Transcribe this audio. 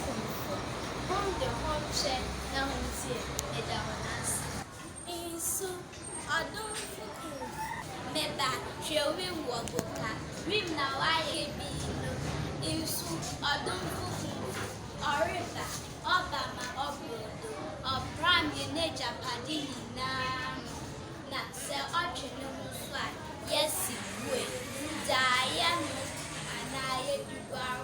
funfun. Home de home share na huntie eda wanasi. Insu adon fuku. Meba hwewi wogoka. Rim na waye bi no. Insu adon fuku. Oriba obama obodo. Obram ye ne Japadi na. Na se otwe no so a yes we. Daya no anaye dubar